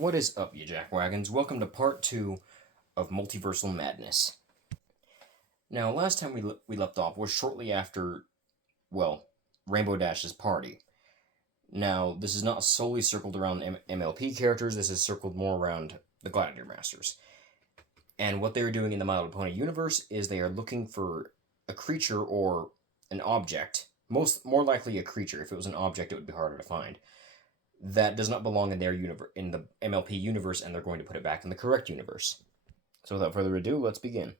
What is up, you jackwagons? Welcome to part 2 of Multiversal Madness. Now, last time we left off was shortly after, well, Rainbow Dash's party. Now, this is not solely circled around MLP characters, this is circled more around the Gladiator Masters. And what they are doing in the My Little Pony universe is they are looking for a creature or an object, more likely a creature. If it was an object, it would be harder to find, that does not belong in their universe, in the MLP universe, and they're going to put it back in the correct universe. So without further ado, let's begin.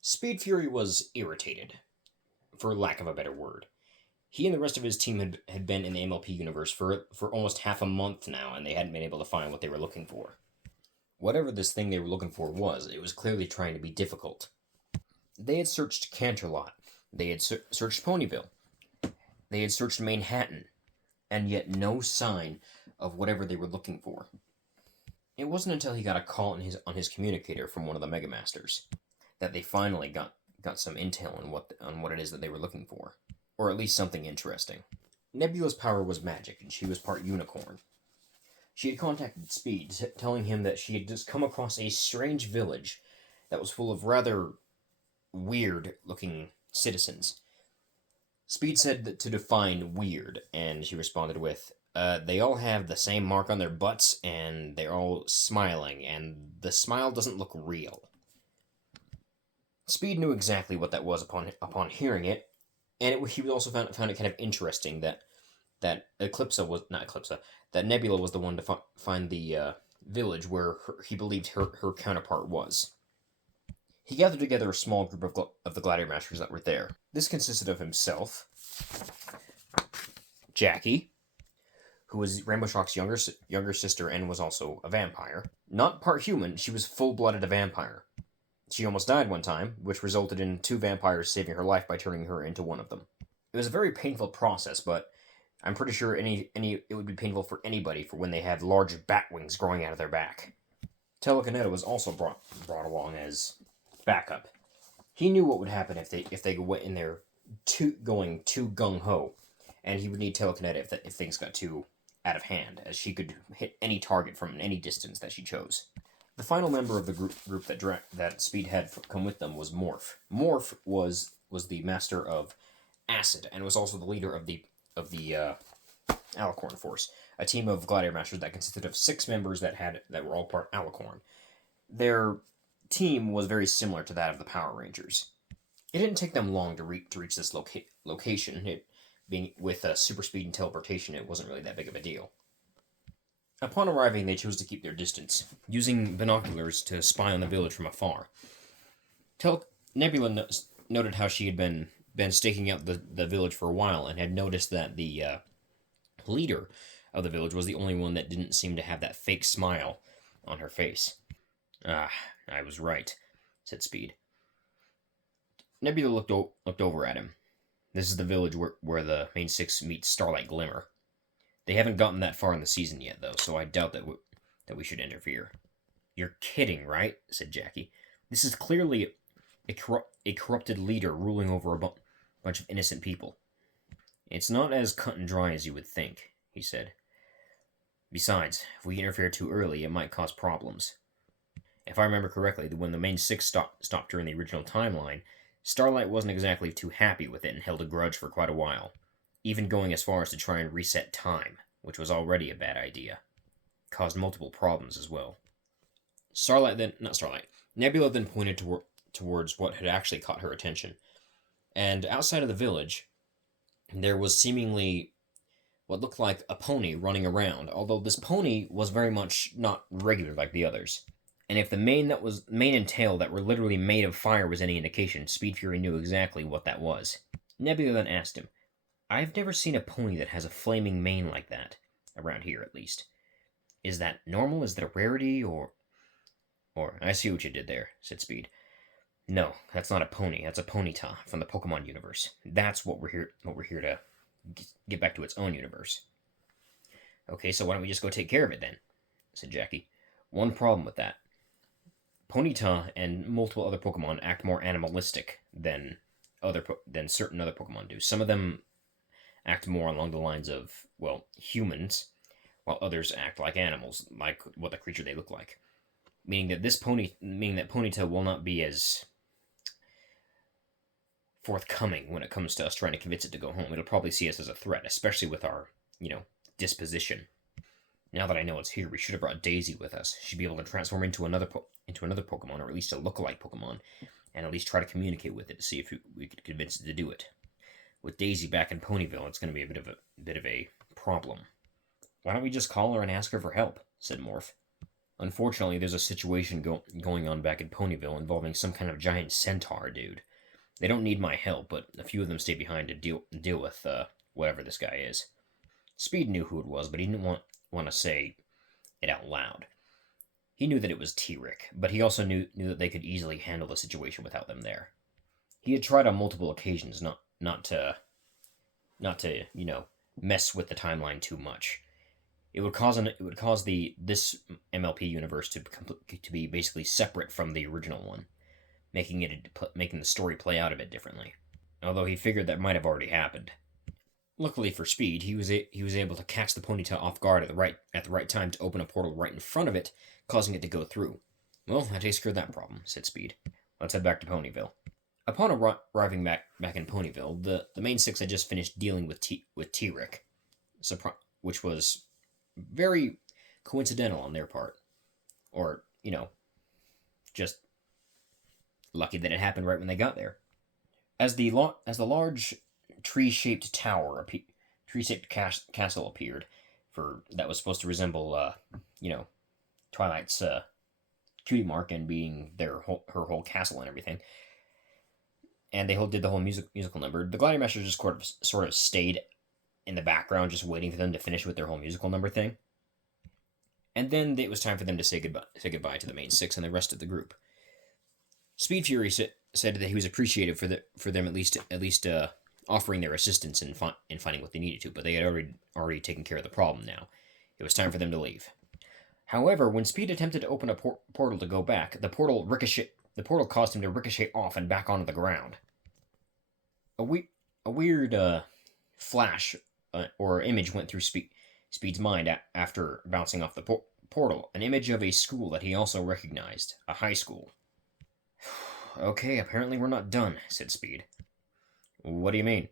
Speed Fury was irritated, for lack of a better word. He and the rest of his team had been in the MLP universe for almost half a month now, and they hadn't been able to find what they were looking for. Whatever this thing they were looking for was, it was clearly trying to be difficult. They had searched Canterlot. They had searched Ponyville. They had searched Manhattan. And yet no sign of whatever they were looking for. It wasn't until he got a call on his communicator from one of the Mega Masters that they finally got some intel on what it is that they were looking for, or at least something interesting. Nebula's power was magic, and she was part unicorn. She had contacted Speed, telling him that she had just come across a strange village that was full of rather weird-looking citizens. Speed said that to define weird, and she responded with, they all have the same mark on their butts, and they're all smiling, and the smile doesn't look real. Speed knew exactly what that was upon hearing it, and he also found it kind of interesting that that Nebula was the one to find the village where he believed her counterpart was. He gathered together a small group of the Gladiator Masters that were there. This consisted of himself, Jackie, who was Rainbow Shock's younger sister and was also a vampire. Not part human, she was full-blooded a vampire. She almost died one time, which resulted in 2 vampires saving her life by turning her into one of them. It was a very painful process, but I'm pretty sure it would be painful for anybody for when they have large bat wings growing out of their back. Telekineta was also brought along as backup. He knew what would happen if they went in there going too gung-ho, and he would need telekinetic if things got too out of hand, as she could hit any target from any distance that she chose. The final member of the group that Speed had come with them was Morph. Morph was the master of acid, and was also the leader of the Alicorn Force, a team of Gladiator Masters that consisted of 6 members that were all part Alicorn. Their team was very similar to that of the Power Rangers. It didn't take them long to reach this location. It being with super speed and teleportation, it wasn't really that big of a deal. Upon arriving, they chose to keep their distance, using binoculars to spy on the village from afar. Nebula noted how she had been staking out the village for a while, and had noticed that the leader of the village was the only one that didn't seem to have that fake smile on her face. Ah, I was right, said Speed. Nebula looked over at him. This is the village where the main 6 meet Starlight Glimmer. They haven't gotten that far in the season yet, though, so I doubt that we should interfere. You're kidding, right? Said Jackie. This is clearly a corrupted leader ruling over a bunch of innocent people. It's not as cut and dry as you would think, he said. Besides, if we interfere too early, it might cause problems. If I remember correctly, when the main 6 stopped during the original timeline, Starlight wasn't exactly too happy with it and held a grudge for quite a while, even going as far as to try and reset time, which was already a bad idea. Caused multiple problems as well. Nebula then pointed towards what had actually caught her attention, and outside of the village, there was seemingly what looked like a pony running around, although this pony was very much not regular like the others. And if the mane and tail that were literally made of fire was any indication, Speed Fury knew exactly what that was. Nebula then asked him, I've never seen a pony that has a flaming mane like that, around here at least. Is that normal? Is that a rarity, or I see what you did there, said Speed. No, that's not a pony, that's a Ponyta from the Pokemon universe. That's what we're here to get back to its own universe. Okay, so why don't we just go take care of it then, said Jackie. One problem with that. Ponyta and multiple other Pokemon act more animalistic than certain other Pokemon do. Some of them act more along the lines of, well, humans, while others act like animals, like what the creature they look like. Meaning that Ponyta will not be as forthcoming when it comes to us trying to convince it to go home. It'll probably see us as a threat, especially with our, disposition. Now that I know it's here, we should have brought Daisy with us. She'd be able to transform into another Pokemon, or at least a lookalike Pokemon, and at least try to communicate with it to see if we could convince it to do it. With Daisy back in Ponyville, it's going to be a bit of a problem. Why don't we just call her and ask her for help? Said Morph. Unfortunately, there's a situation going on back in Ponyville involving some kind of giant centaur dude. They don't need my help, but a few of them stay behind to deal with whatever this guy is. Speed knew who it was, but he didn't want to say it out loud. He knew that it was T-Rick, but he also knew that they could easily handle the situation without them there. He had tried on multiple occasions not to mess with the timeline too much. It would cause this MLP universe to be basically separate from the original one, making the story play out a bit differently. Although he figured that might have already happened. Luckily for Speed, he was able to catch the Ponyta off guard at the right time to open a portal right in front of it, causing it to go through. Well, that takes care of that problem, said Speed. Let's head back to Ponyville. Upon arriving back in Ponyville, the main six had just finished dealing with T-Rick, which was very coincidental on their part, or just lucky that it happened right when they got there. As the large tree-shaped castle appeared, that was supposed to resemble Twilight's cutie mark and being her whole castle and everything. And they did the whole musical number. The Glider Master just sort of stayed in the background, just waiting for them to finish with their whole musical number thing. And then it was time for them to say goodbye to the main six and the rest of the group. Speed Fury said that he was appreciative for them at least offering their assistance in finding what they needed to, but they had already taken care of the problem now. It was time for them to leave. However, when Speed attempted to open a portal to go back, the portal caused him to ricochet off and back onto the ground. A weird flash or image went through Speed's mind after bouncing off the portal, an image of a school that he also recognized, a high school. Okay, apparently we're not done, said Speed. What do you mean?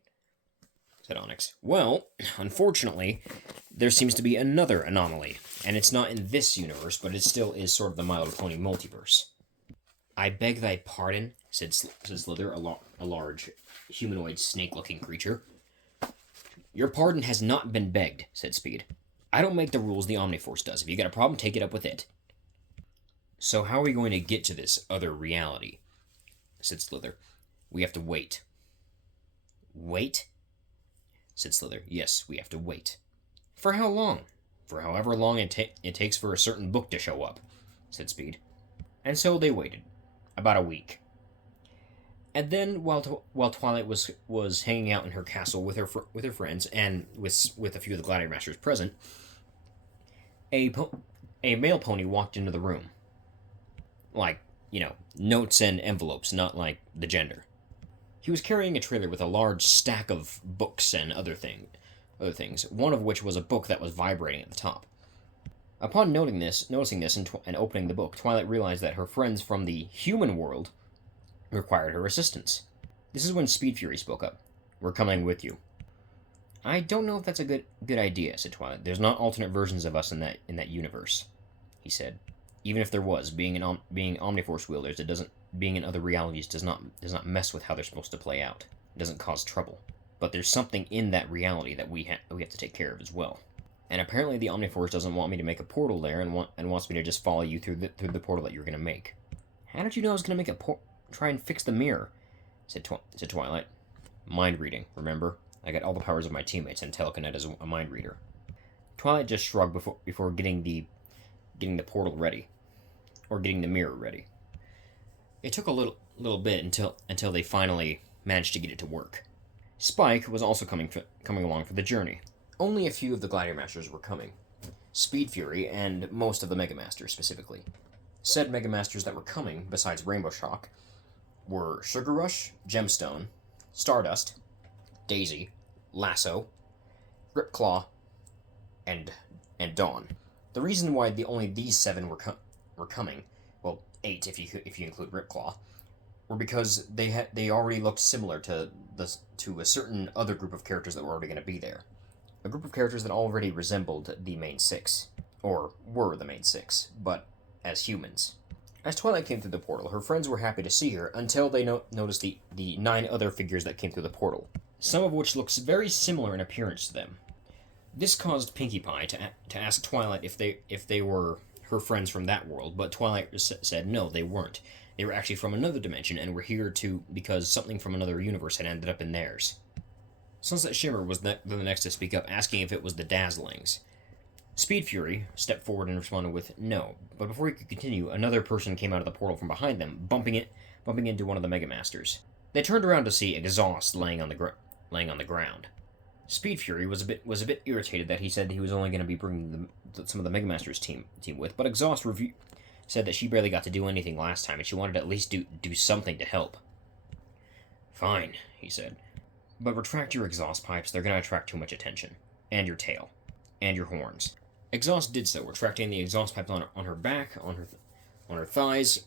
Said Onyx. Well, unfortunately, there seems to be another anomaly, and it's not in this universe, but it still is sort of the My Little Pony multiverse. I beg thy pardon, said Slither, a large, humanoid, snake-looking creature. Your pardon has not been begged, said Speed. I don't make the rules, the Omniforce does. If you got a problem, take it up with it. So how are we going to get to this other reality? Said Slither. We have to wait. Wait? Said Slither. Yes, we have to wait. For how long? For however long it takes for a certain book to show up, said Speed. And so they waited. About a week. And then, while Twilight was hanging out in her castle with her friends and with a few of the Gladiator Masters present, a male pony walked into the room. Like, notes and envelopes, not like the gender. He was carrying a trailer with a large stack of books and other things, one of which was a book that was vibrating at the top. Upon noticing this and opening the book, Twilight realized that her friends from the human world required her assistance. This is when Speed Fury spoke up. We're coming with you. I don't know if that's a good idea, said Twilight. There's not alternate versions of us in that universe, he said. Even if there was, being Omniforce wielders, being in other realities does not mess with how they're supposed to play out. It doesn't cause trouble. But there's something in that reality that we have to take care of as well. And apparently the Omniforce doesn't want me to make a portal there and wants me to just follow you through the portal that you're going to make. How did you know I was going to make try and fix the mirror? Said Twilight. Mind reading, remember? I got all the powers of my teammates, and Telekinet is a mind reader. Twilight just shrugged before getting the portal ready, or getting the mirror ready. It took a little bit until they finally managed to get it to work. Spike was also coming along for the journey. Only a few of the Gladiator Masters were coming. Speed Fury and most of the Mega Masters specifically. Said Mega Masters that were coming, besides Rainbow Shock, were Sugar Rush, Gemstone, Stardust, Daisy, Lasso, Gripclaw, and and Dawn. The reason why only these 7 were coming, well, 8 if you include Ripclaw, were because they already looked similar to a certain other group of characters that were already going to be there. A group of characters that already resembled the main 6, or were the main 6, but as humans. As Twilight came through the portal, her friends were happy to see her until they noticed the 9 other figures that came through the portal, some of which looks very similar in appearance to them. This caused Pinkie Pie to ask Twilight if they were her friends from that world, but Twilight said no, they weren't. They were actually from another dimension and were here because something from another universe had ended up in theirs. Sunset Shimmer was the next to speak up, asking if it was the Dazzlings. Speed Fury stepped forward and responded with no, but before he could continue, another person came out of the portal from behind them, bumping into one of the Mega Masters. They turned around to see Exhaust laying on the ground. Speed Fury was a bit irritated that he said he was only going to be bringing some of the Mega Masters team with, but Exhaust said that she barely got to do anything last time, and she wanted to at least do something to help. Fine, he said, but retract your exhaust pipes. They're going to attract too much attention, and your tail, and your horns. Exhaust did so, retracting the exhaust pipes on her back, on her thighs,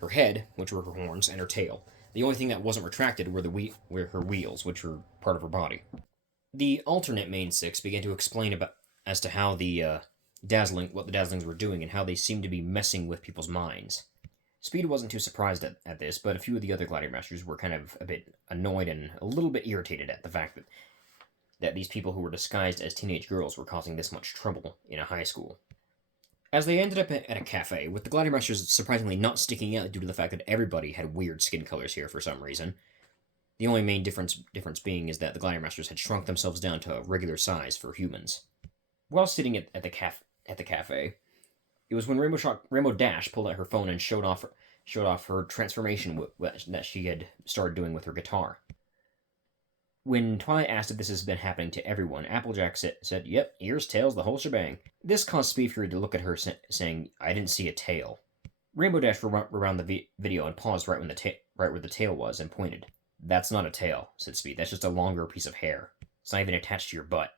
her head, which were her horns, and her tail. The only thing that wasn't retracted were her wheels, which were part of her body. The alternate main 6 began to explain as to how what the Dazzlings were doing and how they seemed to be messing with people's minds. Speed wasn't too surprised at this, but a few of the other Gladiator Masters were kind of a bit annoyed and a little bit irritated at the fact that these people who were disguised as teenage girls were causing this much trouble in a high school. As they ended up at a cafe, with the Gladiator Masters surprisingly not sticking out due to the fact that everybody had weird skin colors here for some reason, the only main difference being is that the Gladiator Masters had shrunk themselves down to a regular size for humans. While sitting at the cafe, it was when Rainbow Dash pulled out her phone and showed off her transformation that she had started doing with her guitar. When Twilight asked if this has been happening to everyone, Applejack said, "Yep, ears, tails, the whole shebang." This caused Speed Fury to look at her, saying, "I didn't see a tail." Rainbow Dash around the video and paused right where the tail was and pointed. "That's not a tail," said Speed. "That's just a longer piece of hair. It's not even attached to your butt."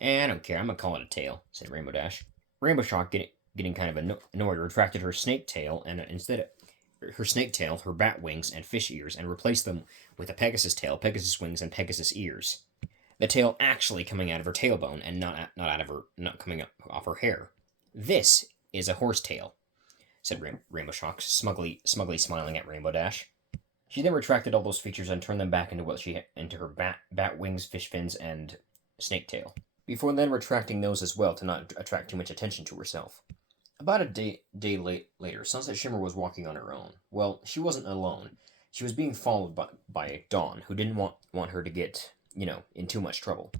I don't care. I'm gonna call it a tail," said Rainbow Dash. Rainbow Shock, getting kind of annoyed, retracted her snake tail, and instead of her snake tail, her bat wings, and fish ears, and replaced them with a Pegasus tail, Pegasus wings, and Pegasus ears. The tail actually coming out of her tailbone and not coming off her hair. "This is a horse tail," said Rainbow Shock, smugly smiling at Rainbow Dash. She then retracted all those features and turned them back into her bat wings, fish fins, and snake tail, before then retracting those as well to not attract too much attention to herself. About a day later, Sunset Shimmer was walking on her own. Well, she wasn't alone. She was being followed by Dawn, who didn't want her to get, in too much trouble.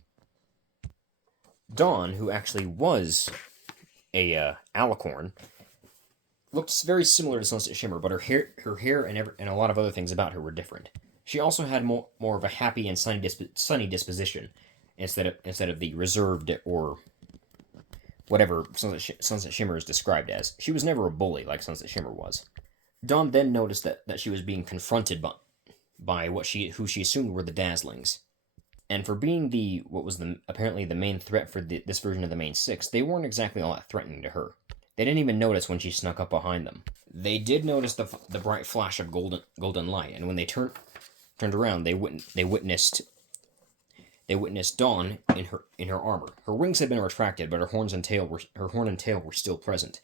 Dawn, who actually was a alicorn, looked very similar to Sunset Shimmer, but her hair and a lot of other things about her were different. She also had more of a happy and sunny disposition instead of the reserved or whatever Sunset Shimmer is described as. She was never a bully like Sunset Shimmer was. Dawn then noticed that she was being confronted by who she assumed were the Dazzlings. And for being apparently the main threat for this version of the main 6, they weren't exactly all that threatening to her. They didn't even notice when she snuck up behind them. They did notice the bright flash of golden light, and when they turned around, they witnessed Dawn in her armor. Her wings had been retracted, but her horn and tail were still present.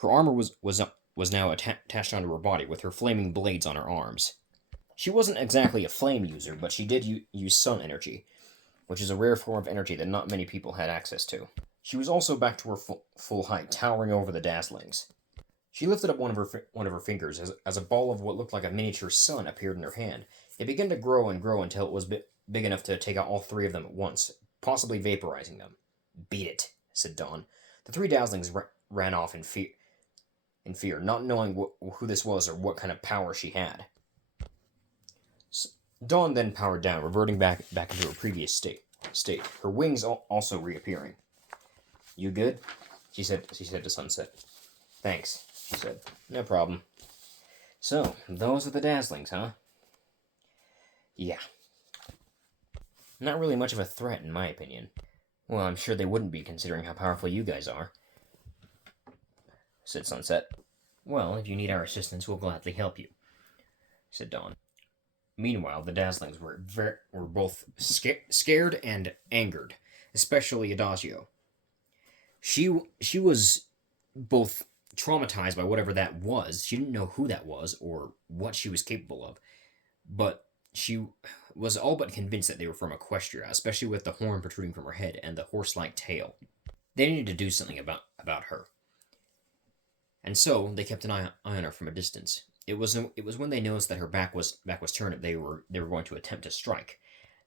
Her armor was now attached onto her body, with her flaming blades on her arms. She wasn't exactly a flame user, but she did use sun energy, which is a rare form of energy that not many people had access to. She was also back to her full height, towering over the Dazzlings. She lifted up one of her fingers as a ball of what looked like a miniature sun appeared in her hand. It began to grow and grow until it was big enough to take out all 3 of them at once, possibly vaporizing them. "Beat it," said Dawn. The 3 Dazzlings ran off in fear, not knowing who this was or what kind of power she had. Dawn then powered down, reverting back into her previous state. Her wings also reappearing. "You good?" She said to Sunset. "Thanks," she said. "No problem." "So, those are the Dazzlings, huh?" "Yeah. Not really much of a threat, in my opinion. Well, I'm sure they wouldn't be, considering how powerful you guys are, said Sunset. Well, if you need our assistance, we'll gladly help you, said Dawn. Meanwhile, the Dazzlings were both scared and angered, especially Adagio. She was both traumatized by whatever that was. She didn't know who that was or what she was capable of, but she was all but convinced that they were from Equestria, especially with the horn protruding from her head and the horse-like tail. They needed to do something about her, and so they kept an eye on her from a distance. It was when they noticed that her back was turned that they were going to attempt to strike.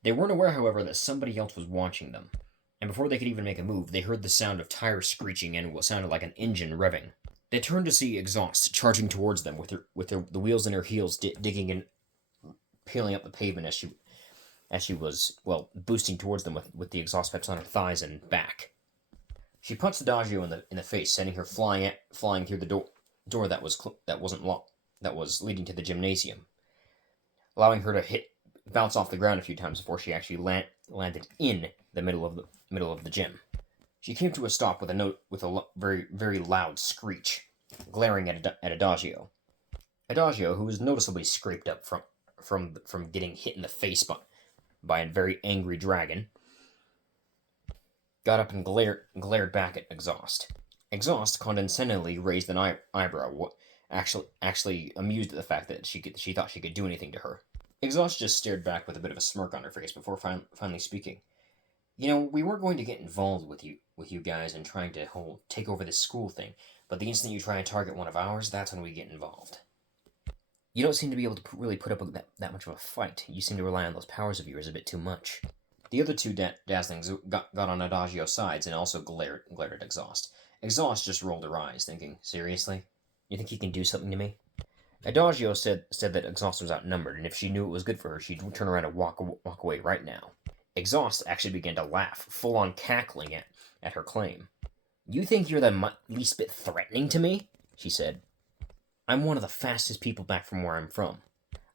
They weren't aware, however, that somebody else was watching them, and before they could even make a move, they heard the sound of tires screeching and what sounded like an engine revving. They turned to see Exhaust charging towards them the wheels in her heels digging and peeling up the pavement as she was, well, boosting towards them with the exhaust pipes on her thighs and back. She punched Adagio in the face, sending her flying through the door that wasn't locked, that was leading to the gymnasium, allowing her to bounce off the ground a few times before she actually landed in the middle of the gym. She came to a stop with a very very loud screech, glaring at Adagio. Adagio, who was noticeably scraped up from getting hit in the face by a very angry dragon, got up and glared back at Exhaust. Exhaust condescendingly raised an eyebrow, actually amused at the fact that she thought she could do anything to her. Exhaust just stared back with a bit of a smirk on her face before finally speaking. We weren't going to get involved with you guys and trying to take over this school thing, but the instant you try and target one of ours, that's when we get involved. You don't seem to be able to really put up with that much of a fight. You seem to rely on those powers of yours a bit too much. The other two Dazzlings got on Adagio's sides and also glared at Exhaust. Exhaust just rolled her eyes, thinking, seriously? You think you can do something to me? Adagio said that Exhaust was outnumbered, and if she knew it was good for her, she'd turn around and walk away right now. Exhaust actually began to laugh, full-on cackling at her claim. You think you're the least bit threatening to me? She said. I'm one of the fastest people back from where I'm from.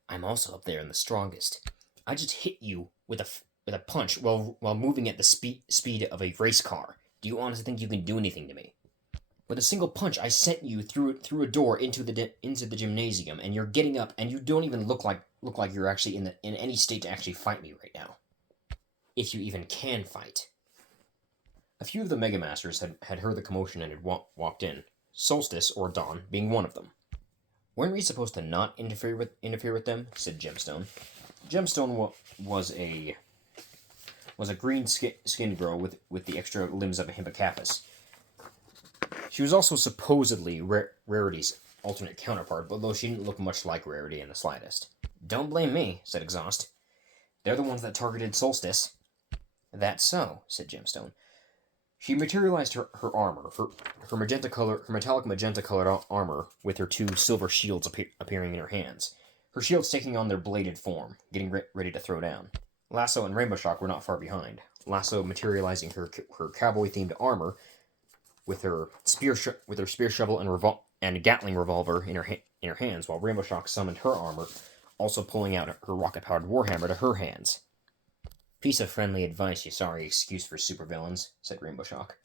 I'm also up there and the strongest. I just hit you with a punch while moving at the speed of a race car. Do you honestly think you can do anything to me? With a single punch, I sent you through a door into the gymnasium, and you're getting up, and you don't even look like you're actually in any state to actually fight me right now. If you even can fight. A few of the Mega Masters had heard the commotion and had walked in, Solstice, or Dawn, being one of them. Weren't we supposed to not interfere with them? Said Gemstone. Gemstone was a green skinned girl with the extra limbs of a hippocampus. She was also supposedly Rarity's alternate counterpart, but though she didn't look much like Rarity in the slightest. Don't blame me, said Exhaust. They're the ones that targeted Solstice. That's so, said Gemstone. She materialized her armor, her metallic magenta colored armor, with her two silver shields appearing in her hands. Her shields taking on their bladed form, getting ready to throw down. Lasso and Rainbow Shock were not far behind. Lasso materializing her cowboy-themed armor, with her spear shovel and Gatling revolver in her hands, while Rainbow Shock summoned her armor, also pulling out her rocket-powered warhammer to her hands. Piece of friendly advice, you sorry excuse for supervillains, said Rainbow Shock.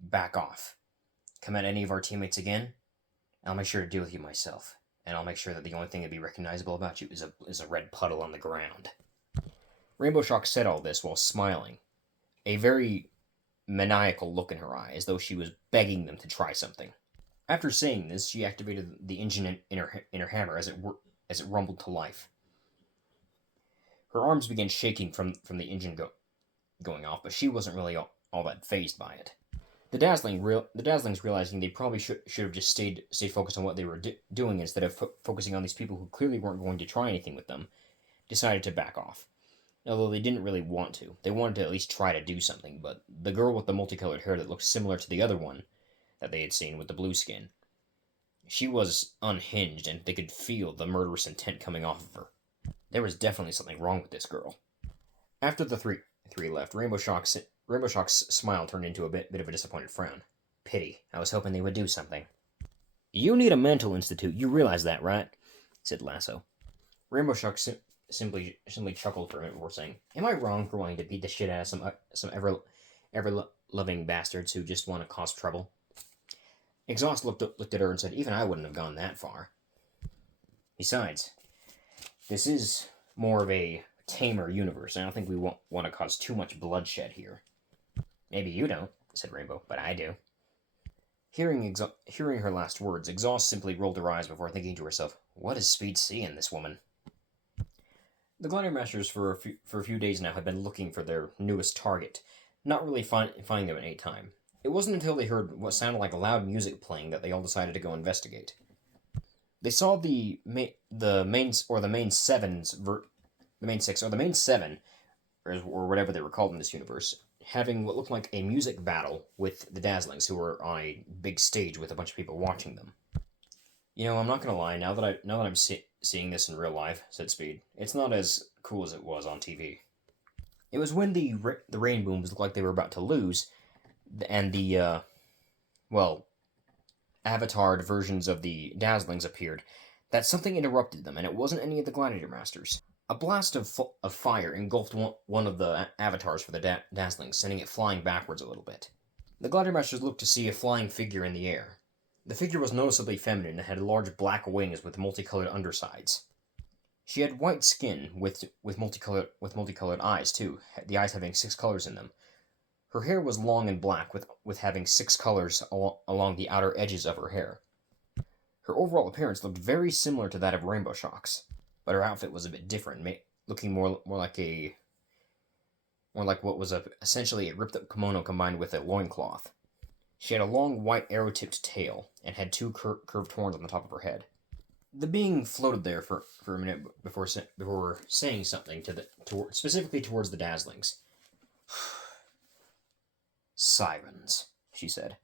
Back off. Come at any of our teammates again, I'll make sure to deal with you myself, and I'll make sure that the only thing that'd be recognizable about you is a red puddle on the ground. Rainbow Shock said all this while smiling, a very maniacal look in her eye, as though she was begging them to try something. After saying this, she activated the engine in her hammer as it rumbled to life. Her arms began shaking from the engine going off, but she wasn't really all that fazed by it. The Dazzlings, realizing they probably should have just stayed focused on what they were doing instead of focusing on these people who clearly weren't going to try anything with them, decided to back off. Although they didn't really want to. They wanted to at least try to do something, but the girl with the multicolored hair that looked similar to the other one that they had seen with the blue skin, she was unhinged, and they could feel the murderous intent coming off of her. There was definitely something wrong with this girl. After the three left, Rainbow Shock's smile turned into a bit of a disappointed frown. Pity. I was hoping they would do something. You need a mental institute. You realize that, right? Said Lasso. Rainbow Shock simply chuckled for a minute before saying, "Am I wrong for wanting to beat the shit out of some ever loving bastards who just want to cause trouble?" Exhaust looked at her and said, "Even I wouldn't have gone that far. Besides, this is more of a tamer universe. I don't think we want to cause too much bloodshed here." "Maybe you don't," said Rainbow, "but I do." Hearing her last words, Exhaust simply rolled her eyes before thinking to herself, "What does Speed see in this woman?" The Glider Masters for a few days now had been looking for their newest target, not really finding them at any time. It wasn't until they heard what sounded like loud music playing that they all decided to go investigate. They saw the main six or the main seven, or whatever they were called in this universe, having what looked like a music battle with the Dazzlings, who were on a big stage with a bunch of people watching them. I'm not gonna lie. Now that I'm seeing this in real life," said Speed, "it's not as cool as it was on TV." It was when the rain booms looked like they were about to lose, and the avatared versions of the Dazzlings appeared, that something interrupted them, and it wasn't any of the Gladiator Masters. A blast of fire engulfed one of the avatars for the Dazzlings, sending it flying backwards a little bit. The Gladiator Masters looked to see a flying figure in the air. The figure was noticeably feminine and had large black wings with multicolored undersides. She had white skin with multicolored eyes too, the eyes having 6 colors in them. Her hair was long and black, with having 6 colors along the outer edges of her hair. Her overall appearance looked very similar to that of Rainbow Shock's, but her outfit was a bit different, looking more like what was essentially a ripped up kimono combined with a loincloth. She had a long white arrow-tipped tail and had 2 curved horns on the top of her head. The being floated there for a minute before saying something specifically towards the Dazzlings. "Sirens," she said.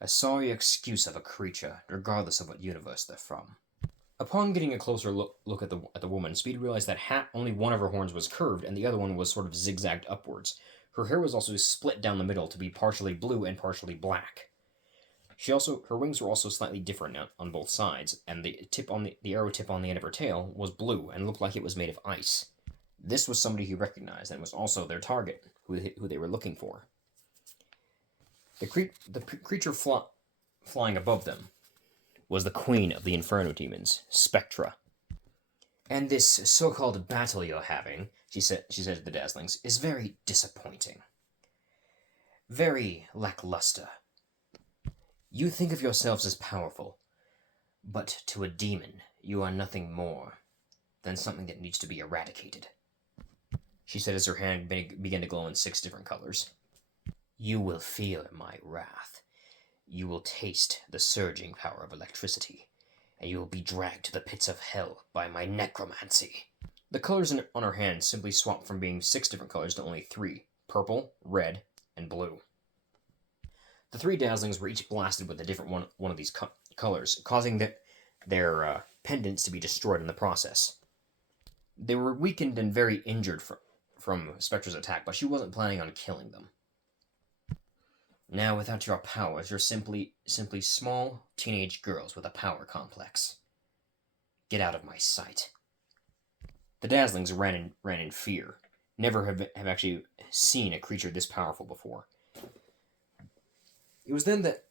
"A sorry excuse of a creature, regardless of what universe they're from." Upon getting a closer look at the woman, Speed realized that only one of her horns was curved and the other one was sort of zigzagged upwards. Her hair was also split down the middle to be partially blue and partially black. Her wings were also slightly different on both sides, and the arrow tip on the end of her tail was blue and looked like it was made of ice. This was somebody he recognized and was also their target, who they were looking for. The creature flying above them was the queen of the Inferno demons, Spectra. "And this so-called battle you're having," she said to the Dazzlings, "is very disappointing. Very lackluster. You think of yourselves as powerful, but to a demon, you are nothing more than something that needs to be eradicated," she said as her hand began to glow in 6 different colors. "You will feel my wrath. You will taste the surging power of electricity, and you will be dragged to the pits of hell by my necromancy." The colors on her hand simply swapped from being 6 different colors to only 3: purple, red, and blue. The 3 Dazzlings were each blasted with a different one of these colors, causing their pendants to be destroyed in the process. They were weakened and very injured from Spectra's attack, but she wasn't planning on killing them. "Now, without your powers, you're simply small teenage girls with a power complex. Get out of my sight." The Dazzlings ran in fear. Never have actually seen a creature this powerful before. It was then that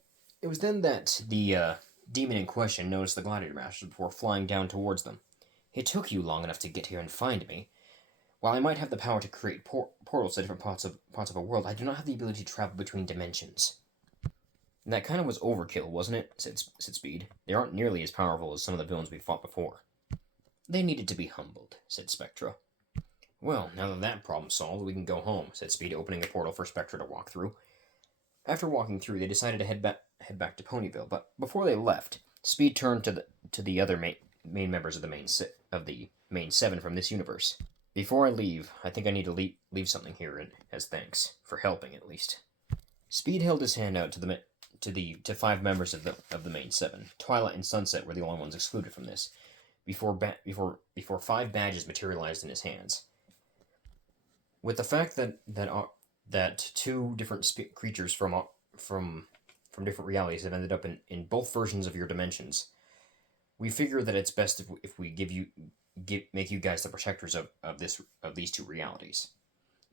the demon in question noticed the Gladiator Masters before flying down towards them. "It took you long enough to get here and find me. While I might have the power to create portals to different parts of a world, I do not have the ability to travel between dimensions." "That kind of was overkill, wasn't it?" said Speed. "They aren't nearly as powerful as some of the villains we fought before." "They needed to be humbled," said Spectra. "Well, now that problem's solved, we can go home," said Speed, opening a portal for Spectra to walk through. After walking through, they decided to head back to Ponyville, but before they left, Speed turned to the other main members of the main 7 from this universe. "Before I leave, I think I need to leave something here as thanks for helping, at least." Speed held his hand out to 5 members of the main 7. Twilight and Sunset were the only ones excluded from this. Before 5 badges materialized in his hands. With the fact that 2 different creatures from different realities have ended up in both versions of your dimensions, we figure that it's best if we give make you guys the protectors of these two realities.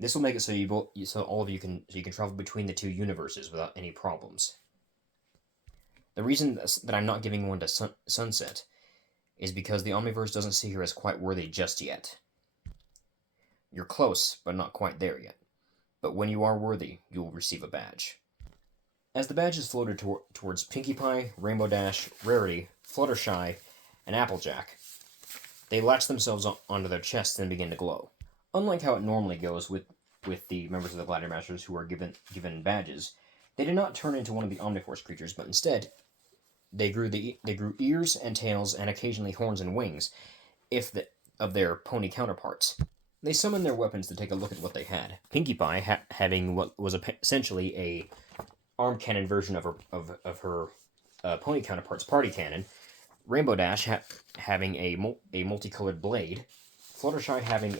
This will make it so all of you can travel between the two universes without any problems. The reason that I'm not giving one to Sunset is because the Omniverse doesn't see her as quite worthy just yet. You're close, but not quite there yet. But when you are worthy, you'll receive a badge. As the badges floated towards Pinkie Pie, Rainbow Dash, Rarity, Fluttershy, and Applejack, they latched themselves onto their chests and began to glow. Unlike how it normally goes with the members of the Glider Masters who are given badges, they did not turn into one of the Omniforce creatures, but instead, they grew ears and tails and occasionally horns and wings, of their pony counterparts. They summoned their weapons to take a look at what they had. Pinkie Pie having what was essentially a arm cannon version of her pony counterpart's party cannon. Rainbow Dash having a multicolored blade. Fluttershy having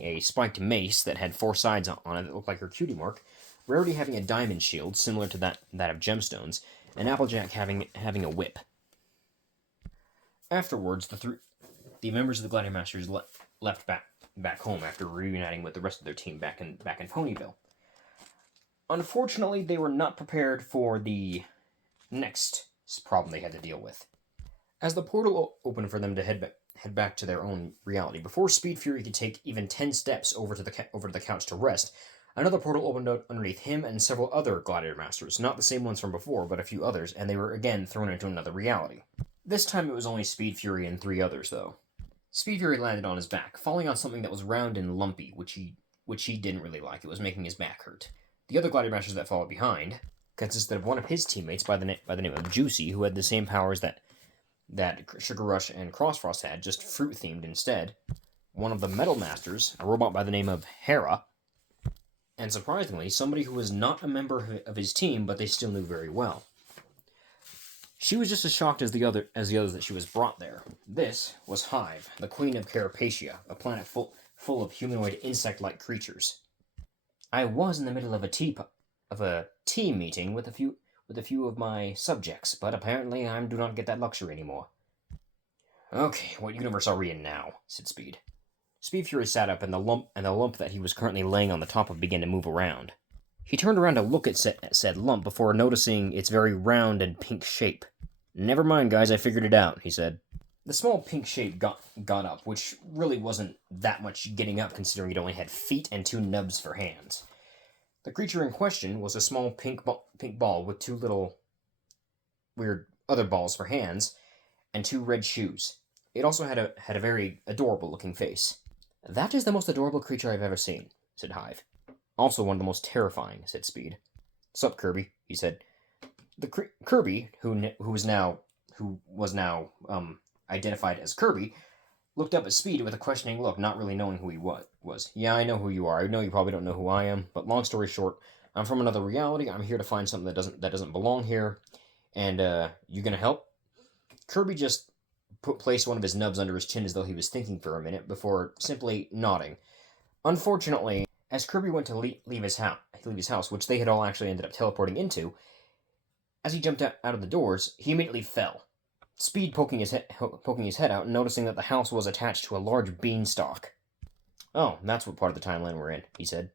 a spiked mace that had 4 sides on it that looked like her cutie mark. Rarity having a diamond shield similar to that of Gemstones, and Applejack having a whip. Afterwards, the members of the Glider Masters left back home after reuniting with the rest of their team back in Ponyville. Unfortunately, they were not prepared for the next problem they had to deal with. As the portal opened for them to head back to their own reality, before Speed Fury could take even 10 steps over to the couch to rest, another portal opened up underneath him and several other Glider Masters, not the same ones from before, but a few others, and they were again thrown into another reality. This time it was only Speed Fury and 3 others, though. Speed Fury landed on his back, falling on something that was round and lumpy, which he didn't really like. It was making his back hurt. The other Glider Masters that followed behind consisted of one of his teammates by the name of Juicy, who had the same powers that Sugar Rush and Crossfrost had, just fruit-themed instead. One of the Metal Masters, a robot by the name of Hera, and surprisingly, somebody who was not a member of his team, but they still knew very well. She was just as shocked as the others that she was brought there. This was Hive, the queen of Carapacia, a planet full of humanoid insect-like creatures. I was in the middle of a team meeting with a few of my subjects, but apparently I do not get that luxury anymore. Okay, what universe are we in now? Said Speed. Speed Fury sat up, and the lump that he was currently laying on the top of began to move around. He turned around to look at said lump before noticing its very round and pink shape. Never mind, guys, I figured it out, he said. The small pink shape got up, which really wasn't that much getting up considering it only had feet and 2 nubs for hands. The creature in question was a small pink ball with 2 little weird other balls for hands and 2 red shoes. It also had a very adorable looking face. That is the most adorable creature I've ever seen, said Hive. Also one of the most terrifying, said Speed. Sup, Kirby, he said. Kirby, who was now identified as Kirby, looked up at Speed with a questioning look, not really knowing who he was. Yeah, I know who you are. I know you probably don't know who I am, but long story short, I'm from another reality. I'm here to find something that doesn't belong here, and you gonna help? Kirby just placed one of his nubs under his chin as though he was thinking for a minute before simply nodding. Unfortunately, as Kirby went to leave his house, which they had all actually ended up teleporting into, as he jumped out of the doors, he immediately fell. Speed poking his head out and noticing that the house was attached to a large beanstalk. Oh, that's what part of the timeline we're in, he said.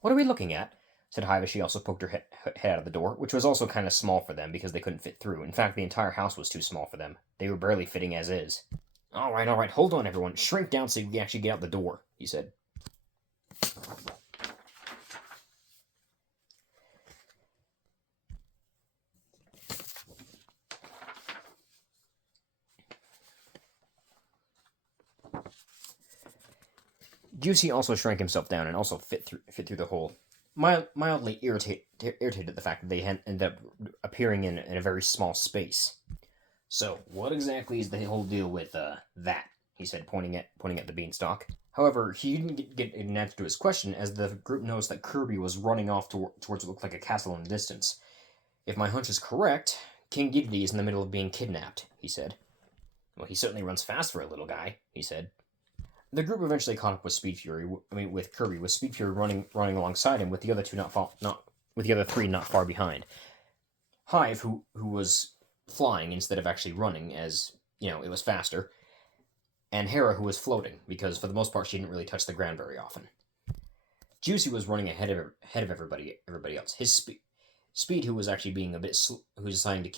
What are we looking at? Said Hive as she also poked her head out of the door, which was also kind of small for them because they couldn't fit through. In fact, the entire house was too small for them. They were barely fitting as is. All right, hold on, everyone. Shrink down so you can actually get out the door, he said. Juicy also shrank himself down and also fit through the hole. Mildly irritated at the fact that they ended up appearing in a very small space. So, what exactly is the whole deal with that? He said, pointing at the beanstalk. However, he didn't get an answer to his question, as the group noticed that Kirby was running off towards what looked like a castle in the distance. If my hunch is correct, King Dedede is in the middle of being kidnapped, he said. Well, he certainly runs fast for a little guy, he said. The group eventually caught up with with Kirby, with Speed Fury running alongside him, with the other 3 not far behind. Hive, who was flying instead of actually running, as it was faster, and Hera, who was floating, because for the most part she didn't really touch the ground very often. Juicy was running ahead of everybody else. His Speed, who was actually being a bit, who was deciding to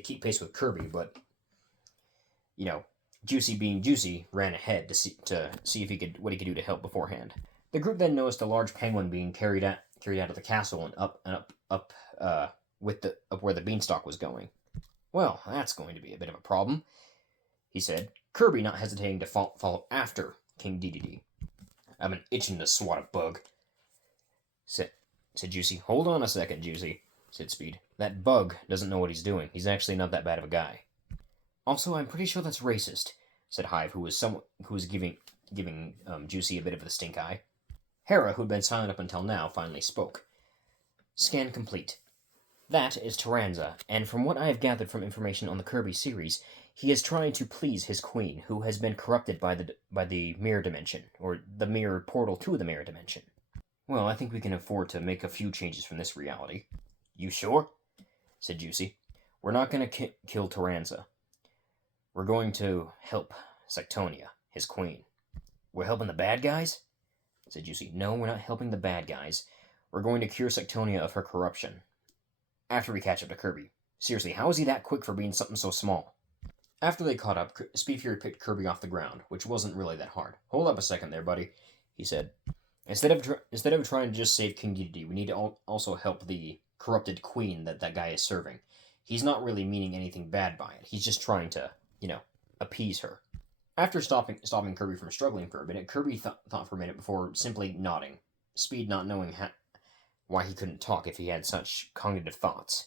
keep pace with Kirby, but Juicy being Juicy ran ahead to see what he could do to help beforehand. The group then noticed a large penguin being carried out of the castle and up where the beanstalk was going. Well, that's going to be a bit of a problem, he said, Kirby not hesitating to follow after King Dedede. I've been itching to swat a bug, said Juicy. Hold on a second, Juicy, said Speed. That bug doesn't know what he's doing. He's actually not that bad of a guy. Also, I'm pretty sure that's racist, said Hive, who was giving Juicy a bit of the stink eye. Hera, who had been silent up until now, finally spoke. Scan complete. That is Taranza, and from what I have gathered from information on the Kirby series, he is trying to please his queen, who has been corrupted by the mirror dimension, or the mirror portal to the mirror dimension. Well, I think we can afford to make a few changes from this reality. You sure? Said Juicy. We're not going to kill Taranza. We're going to help Sectonia, his queen. We're helping the bad guys? Said Juicy. No, we're not helping the bad guys. We're going to cure Sectonia of her corruption. After we catch up to Kirby. Seriously, how is he that quick for being something so small? After they caught up, Speed Fury picked Kirby off the ground, which wasn't really that hard. Hold up a second there, buddy, he said. Instead of trying to just save King Dedede, we need to also help the corrupted queen that guy is serving. He's not really meaning anything bad by it. He's just trying to, appease her. After stopping Kirby from struggling for a minute, Kirby thought for a minute before simply nodding, Speed not knowing why he couldn't talk if he had such cognitive thoughts.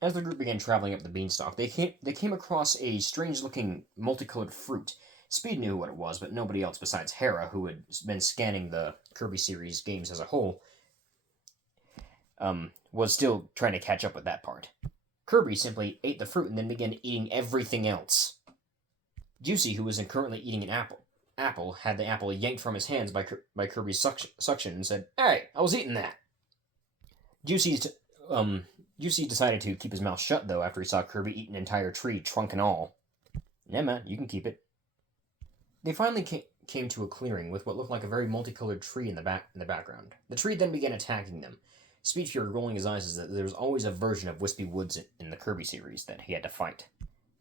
As the group began traveling up the beanstalk, they came across a strange-looking, multicolored fruit. Speed knew what it was, but nobody else besides Hera, who had been scanning the Kirby series games as a whole, was still trying to catch up with that part. Kirby simply ate the fruit and then began eating everything else. Juicy, who was currently eating an apple, had the apple yanked from his hands by Kirby's suction and said, "Hey, I was eating that." Juicy decided to keep his mouth shut, though, after he saw Kirby eat an entire tree, trunk and all. Nah, man, you can keep it. They finally came to a clearing with what looked like a very multicolored tree in the background. The tree then began attacking them. Speed Fury rolling his eyes as that there was always a version of Wispy Woods in the Kirby series that he had to fight.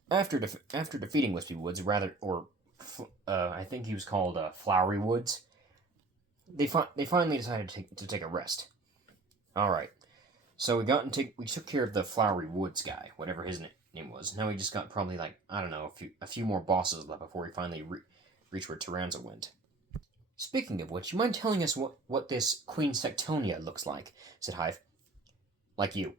After defeating Wispy Woods, I think he was called Flowery Woods, they finally decided to take a rest. Alright, so we took care of the Flowery Woods guy, whatever his name was. Now we just got probably a few more bosses left before we finally reach where Taranza went. Speaking of which, you mind telling us what this Queen Sectonia looks like? Said Hive. Like you,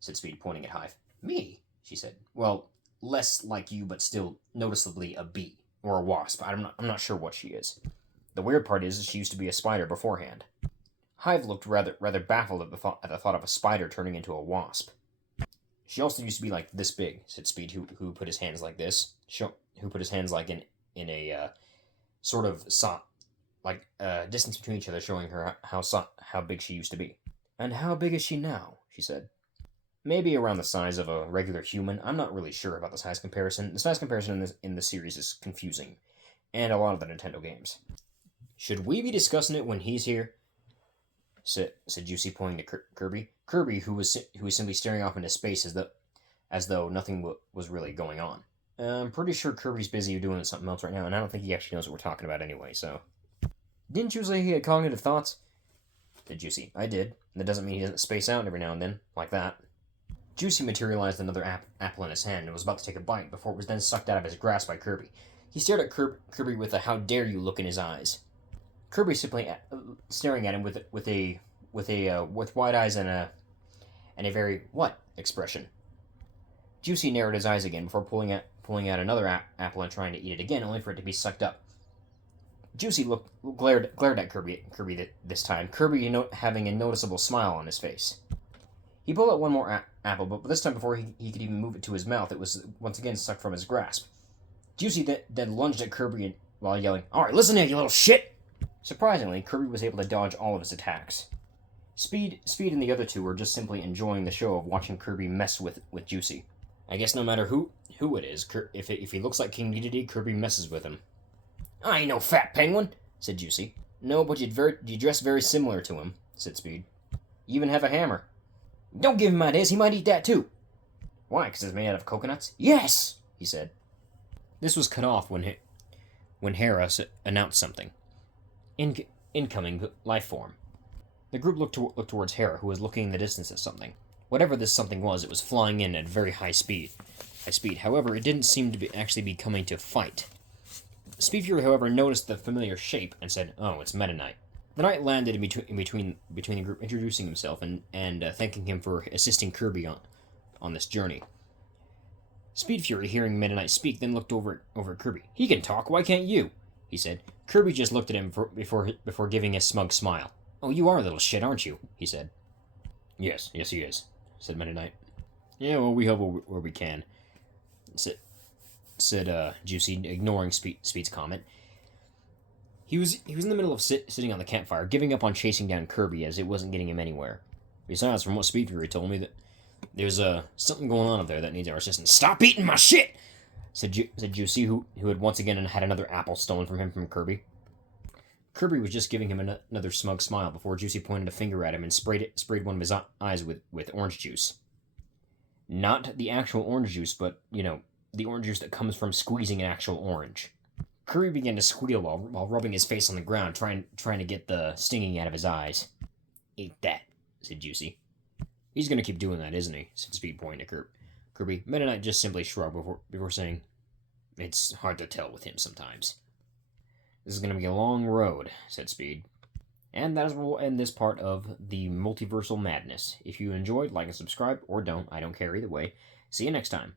said Speed, pointing at Hive. Me? She said. Well, less like you, but still noticeably a bee, or a wasp. I'm not sure what she is. The weird part is she used to be a spider beforehand. Hive looked rather baffled at the thought of a spider turning into a wasp. She also used to be like this big, said Speed, who put his hands like this, who put his hands like in a sort of distance between each other, showing her how big she used to be. And how big is she now? She said. Maybe around the size of a regular human. I'm not really sure about the size comparison. The size comparison in the series is confusing, and a lot of the Nintendo games. Should we be discussing it when he's here? Said Juicy, pointing to Kirby. Kirby, who was simply staring off into space as though nothing was really going on. I'm pretty sure Kirby's busy doing something else right now, and I don't think he actually knows what we're talking about anyway, so... Didn't you say he had cognitive thoughts? Said Juicy. I did. That doesn't mean he doesn't space out every now and then, like that. Juicy materialized another apple in his hand and was about to take a bite before it was then sucked out of his grasp by Kirby. He stared at Kirby with a "how dare you" look in his eyes. Kirby simply staring at him with wide eyes and a very "what" expression. Juicy narrowed his eyes again before pulling out another apple and trying to eat it again, only for it to be sucked up. Juicy glared at Kirby this time, Kirby having a noticeable smile on his face. He pulled out one more apple, but this time before he could even move it to his mouth, it was once again sucked from his grasp. Juicy then lunged at Kirby while yelling, "Alright, listen here, you little shit!" Surprisingly, Kirby was able to dodge all of his attacks. Speed and the other two were just simply enjoying the show of watching Kirby mess with Juicy. I guess no matter who it is, if he looks like King Dedede, Kirby messes with him. I ain't no fat penguin, said Juicy. No, but you dress very similar to him, said Speed. You even have a hammer. Don't give him ideas, he might eat that too. Why, because it's made out of coconuts? Yes, he said. This was cut off when Hera announced something. Incoming life form. The group looked towards Hera, who was looking in the distance at something. Whatever this something was, it was flying in at very high speed. However, it didn't seem to actually be coming to fight. Speed Fury, however, noticed the familiar shape and said, "Oh, it's Meta Knight." The knight landed in between the group, introducing himself and thanking him for assisting Kirby on this journey. Speed Fury, hearing Meta Knight speak, then looked over at Kirby. "He can talk. Why can't you?" he said. Kirby just looked at him before giving a smug smile. "Oh, you are a little shit, aren't you?" he said. Yes, he is," said Meta Knight. "Yeah, well, we help where we can," said Juicy, ignoring Speed's comment. He was in the middle of sitting on the campfire, giving up on chasing down Kirby as it wasn't getting him anywhere. Besides, from what Speed Fury told me, that there's something going on up there that needs our assistance. "Stop eating my shit!" said Juicy, who had once again had another apple stolen from him from Kirby. Kirby was just giving him another smug smile before Juicy pointed a finger at him and sprayed one of his eyes with orange juice. Not the actual orange juice, but, the orange juice that comes from squeezing an actual orange. Kirby began to squeal while rubbing his face on the ground, trying to get the stinging out of his eyes. "Eat that," said Juicy. "He's going to keep doing that, isn't he?" said Speed, pointing at Kirby. Meta Knight just simply shrugged before saying, "It's hard to tell with him sometimes." "This is going to be a long road," said Speed. And that is where we'll end this part of the multiversal madness. If you enjoyed, like and subscribe, or don't. I don't care either way. See you next time.